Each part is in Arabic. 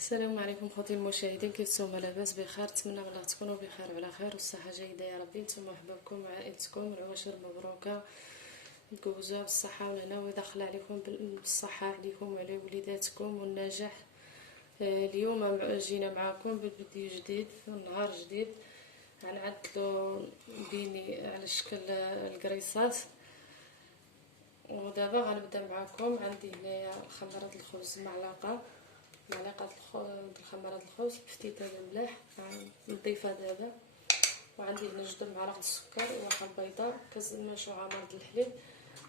السلام عليكم خوتي المشاهدين، كيف نتوما؟ لاباس بخير؟ نتمنى من الله تكونوا بخير وعلى خير والصحه جيده يا ربي. نتوما وحبابكم وعائلتكم والعواشر مبروكه، تجوزوها بالصحه والهنا ويدخل عليكم بالصحه عليكم وعلى وليداتكم والنجاح. اليوم جينا معكم بفيديو جديد ونهار جديد غنعدلو بيني على شكل القريصات. ودابا غنبدا معكم. عندي هنايا خمرة الخبز معلقه خمرة الخبز بفتيته د الملح نضيفها دابا، وعندي هنا 2 معالق السكر، واحد البيضه، كاس مشروعه مرض الحليب،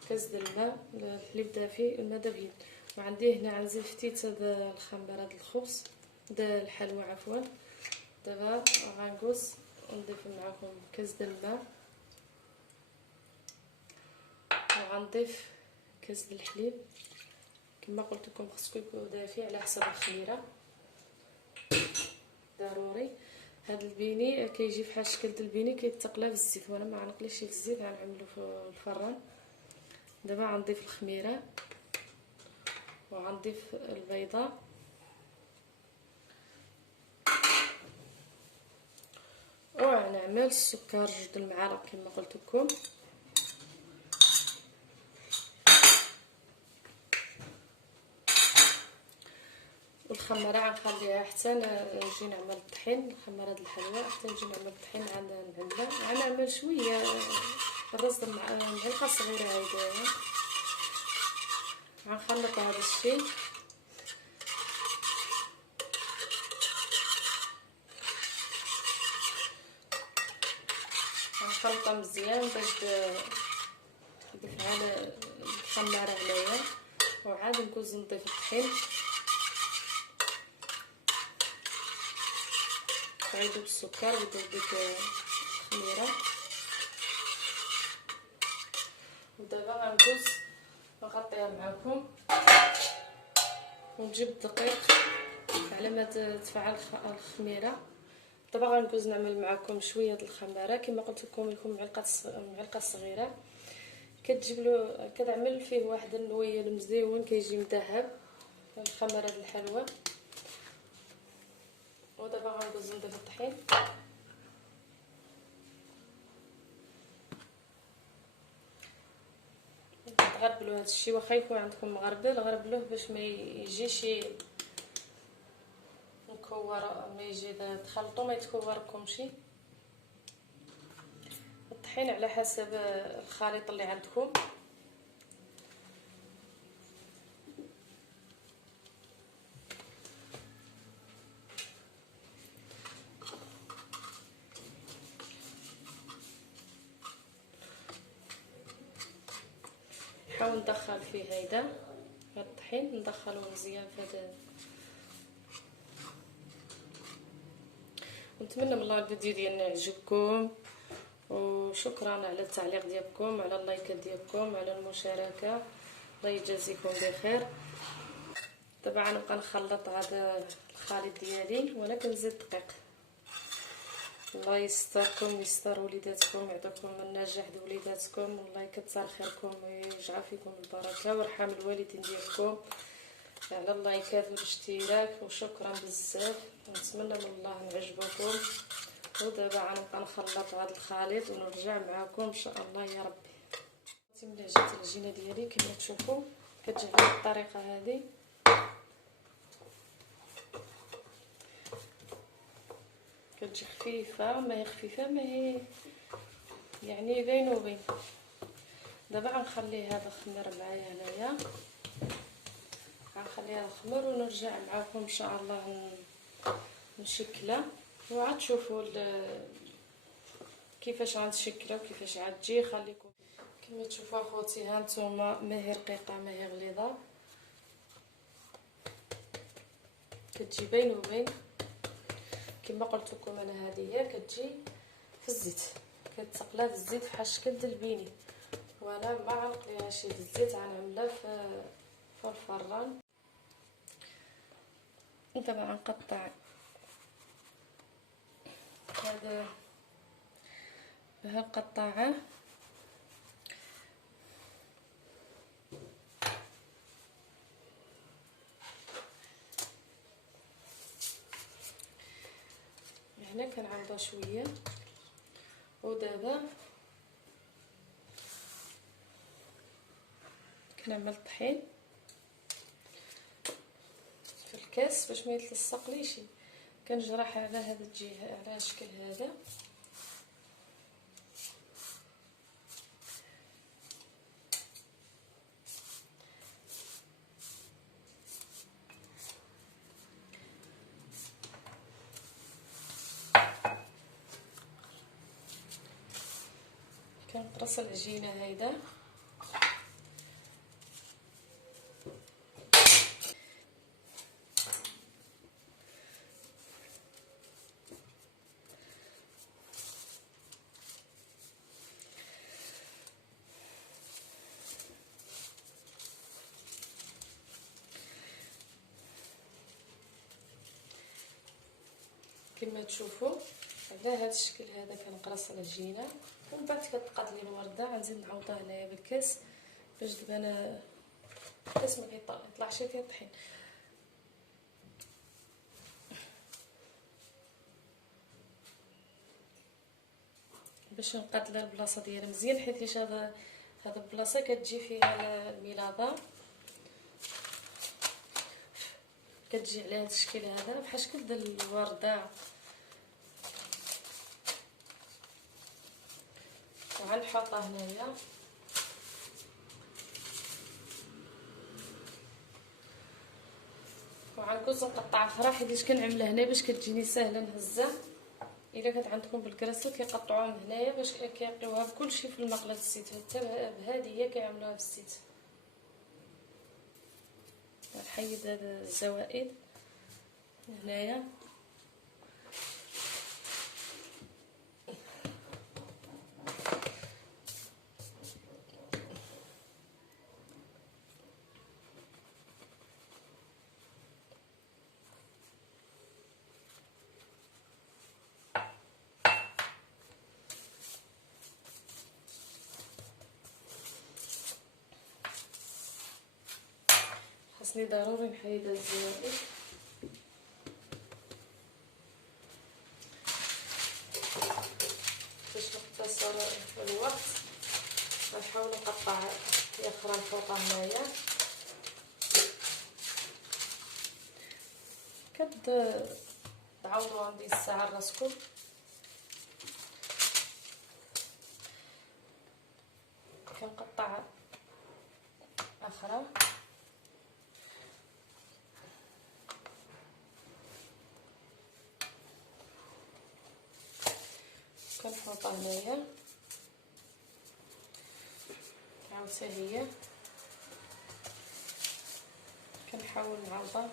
كاس د الماء، الحليب دافي الماء دافيين. وعندي هنا عندي فتيته د الخمرة د الخبز د الحلوى عفوا. دابا غنقص ونضيف معكم كاس د الماء، وغنضيف كاس د الحليب. كما قلت لكم خصكم يكون دافي على حسب الخميره ضروري. هذا البيني كيجي بحال الشكل ديال البيني كيتقلى في الزيت، وانا ما غنقليش في الزيت، غنعملو في الفران. دابا غنضيف الخميره وغنضيف البيضه وغنعمل السكر 2 المعالق كما قلت لكم. والخمره غنخليها حتى نجي نعمل الطحين، الخمره د الحلوى حتى نجي نعمل الطحين نعملها. غنعمل شويه الرز معلقه صغيره هكذا. غنخلط هذا الشيء غنخلطها مزيان باش تضيف على الخماره عليا، وعاد نكوز نضيف الطحين غيدوب السكر ويدوب ديك الخميره. ودابا غنكوز نغطيها معكم ونجيب الدقيق على ما تفعل الخميره. دابا غنكوز نعمل معكم شويه د الخماره كما قلت لكم معلقه صغيره. كتجيب له كتعمل فيه واحد النويه المزيون كيجي مذهب الخمره د الحلوى. ودابا غندوز نضيف الطحين تغربلوا هذا الشيء، واخا يكون عندكم مغربل غربلوه باش ما يجيش مكور، ما يجي تخلطوا ما يتكوركمش. الطحين على حسب الخليط اللي عندكم. نحاول ندخل فيه هذا الطحين، ندخله مزيان في هذا. نتمنى من الله الفيديو ديالنا يعجبكم، وشكرا على التعليق ديالكم، على اللايكات ديالكم، على المشاركه. الله يجازيكم بخير. طبعا نبقى نخلط هذا الخليط ديالي وانا كنزيد دقيق. الله يستركم ويستر وليداتكم، يعطيكم النجاح لوليداتكم، والله يكثر خيركم ويجعل فيكم البركه، ويرحم الوالدين ديالكم على اللايكات والاشتراك. وشكرا بزاف، ونتمنى من الله نعجبكم. ودابا غنبقى نخلط هذا الخليط ونرجع معكم ان شاء الله يا ربي. ملي جات العجينه ديالي كما تشوفوا كتجي بهذه الطريقه هذه، كتجي خفيفه، ما هي خفيفه ما هي يعني بين وبين. دابا غنخلي هذا الخمر معايا هنايا، غنخليها الخمر ونرجع معكم ان شاء الله نشكلها، وعاد تشوفوا كيفاش غنشكلها وكيفاش عاد تجي. خليكم كما تشوفوا اخوتي، ها نتوما ما هي رقيقه ما هي غليظه، كتجي بين وبين. كما قلت لكم انا هذه هي كتجي في الزيت، كتقلى في الزيت بحال الشكل ديال البيني، وانا ما غنقليهاش في الزيت، غنعملها في الفران. دابا غنقطع هذا بهالقطاعه هنا كنعاودها شويه. ودابا كنعمل الطحين في الكاس باش ما يتلصقليش. كنجرح على هذا الجهه على الشكل هذا. كنقرص العجينه هيدا. كما تشوفوا على هذا الشكل هذا كنقرص العجينه. ومن بعد كتقاد لي الورده. غنزيد نعوضها هنايا بالكاس باش دابا انا الكاس ما كيطلعش فيه الطحين. باش نقاد لها البلاصه ديالها مزيان، حيت هذا البلاصه كتجي فيها الميلاضه، كتجي على هذا الشكل هذا بحال شكل ديال الورده. وغنحطها هنايا. وغنقص نقطع اخرى حيت كنعملها هنا باش كتجيني ساهله نهزها. الا كانت عندكم بالكراسل كيقطعوهم هنايا باش كيعطيوها بكلشي في المقله الزيت. حتى بهذه هي كيعملوها بالزيت. نحيد هذا الزوائد هنايا. خاصني ضروري نحيد الزوائد. باش نختصر الوقت غنحاول نقطع اخرى الفوطه هنايا. تعوضوا عندي الساعه راسكم. كنقطع اخرى. كنحطها هنايا عاوتاني هي. كنحاول نعوضها.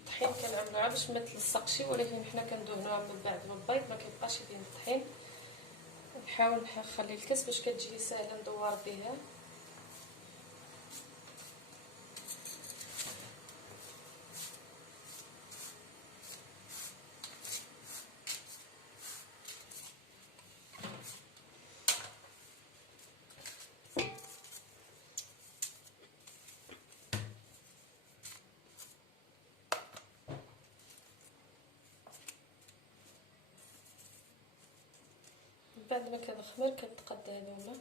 الطحين كنعملوها باش ما تلصقش، ولكن حنا كندهنوها من بعد بالبيض ما كيبقاش يبين الطحين. نحاول نخلي الكاس باش كتجي ساهله ندور بها. بعد ما كنخمر كنتقاد هذوما.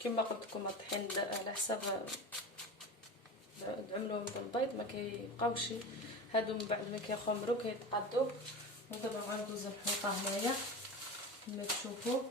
كما قلت لكم الطحين على حساب تعملوهم بالبيض ما كيبقاوش هادو. من بعد ما كيخمروا كيتقادوا. ودابا غندوز نحطها هنايا كما تشوفوا.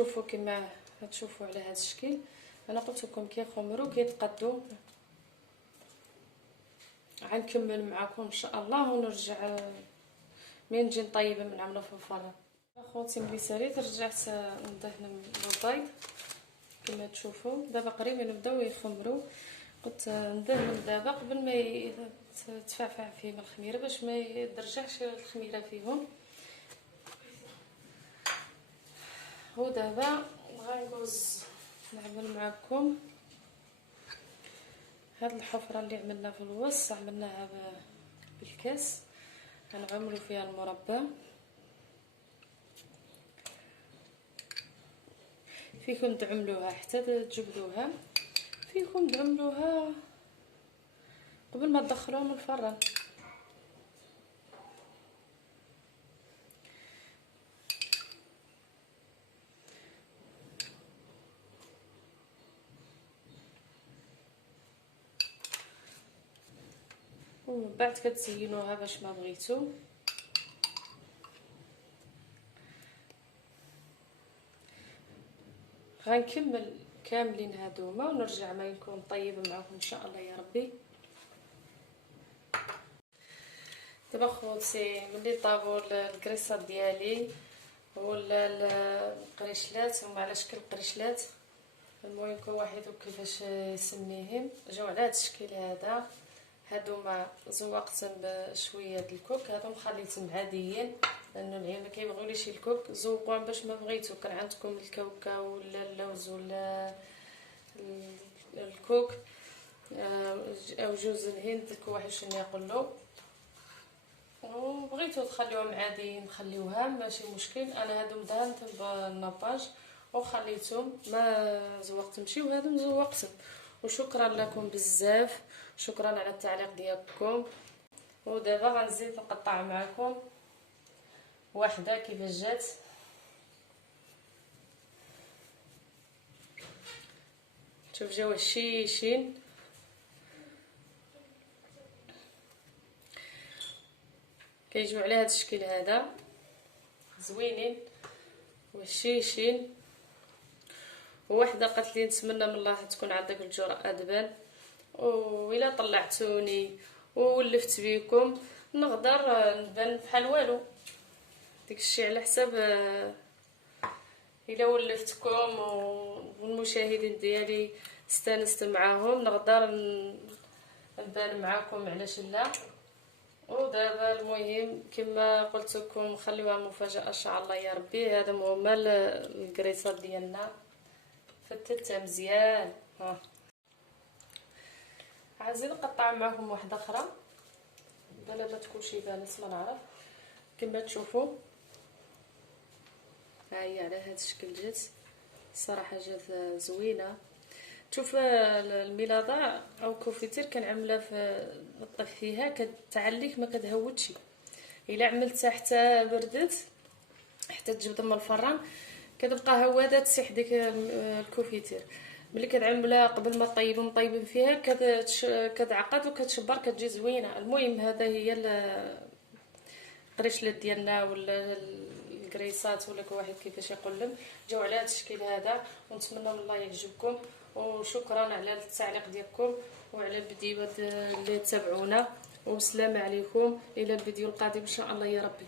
تشوفوا كما تشوفوا على هذا الشكل. انا قلت لكم كيخمروا كيتقدوا. غنكمل معكم ان شاء الله ونرجع من نجي نطيب نعملها في الفرن. اخوتي ملي ساليت رجعت ندهن البيض كما تشوفوا. دابا قريبين نبداو يخمروا. قلت ندهن دابا قبل ما تفعفع فيهم الخميره باش ما يدرجعش الخميره فيهم. ودابا غندوز نعمل معكم هاد الحفره اللي عملنا في الوسط. عملناها بالكاس غنعملوا فيها المربى. فيكم تعملوها حتى تجبدوها، فيكم تعملوها قبل ما تدخلوها من الفران. ومن بعد كتزينوها باش ما بغيتو. غنكمل كاملين هادوما ونرجع ما يكون طيب معكم ان شاء الله يا ربي. دابا خوتي ملي طابوا الكريسات ديالي ولا القريشلات، هما على شكل قريشلات، المهم كل واحد وكيفاش يسميهم، جاو على هذا الشكل هذا. هادوما زوقتهم بشويه د الكوك، هادو خليتهم عاديين لانه العيال ما كيبغيوليش الكوك. زوقوهم باش ما بغيتو. كان عندكم الكاوكا ولا اللوز ولا الكوك او جوز الهند، كل واحد شنو ياكلو. وبغيتو تخليوهم عاديين خليوها ماشي مشكل. انا هادو دهنتهم بالناباج وخليتهم ما زوقتهمش، وهادو زوقتهم. وشكرا لكم بزاف، شكرا على التعليق ديالكم. ودابا غنزيد نقطع معكم واحده كيفاش جات. شوف جاو هشيشين. كيجيو على هذا الشكل هذا زوينين وهشيشين. وواحده قالت لي نتمنى من الله تكون عندك الجرأه دبان، وإلا طلعتوني وولفت بيكم نقدر نبان بحال والو. داكشي على حساب الا ولفتكم والمشاهدين ديالي استانست معاهم نقدر نبان معاكم، علاش لا. ودابا المهم كما قلت لكم خليوها مفاجاه ان شاء الله يا ربي. هذا هما الكريسات ديالنا فتتها مزيان. ها عايزين نقطع معكم واحده اخرى بلا ما تكونش بانت ما نعرف. كما تشوفوا ها هي على هذا الشكل جات. الصراحه جات زوينه. شوف الميلاضه او كوفيتير كنعملها في نطيف فيها كتعليك ما كتهودش. الا عملتها حتى بردت حتى تجبد من الفران كتبقى هواده تسيح ديك الكوفيتير. ملي كنعملها قبل ما طيبين فيها كتعقد وكتشبر كتجي زوينه. المهم هذا هي القريشلات ديالنا ولا الكريسات ولا كل واحد كيفاش يقولهم جاو على هذا الشكل هذا. ونتمنى من الله يعجبكم، وشكرا على التعليق ديالكم وعلى الفيديوهات اللي تابعونا. وسلام عليكم الى الفيديو القادم ان شاء الله يا ربي.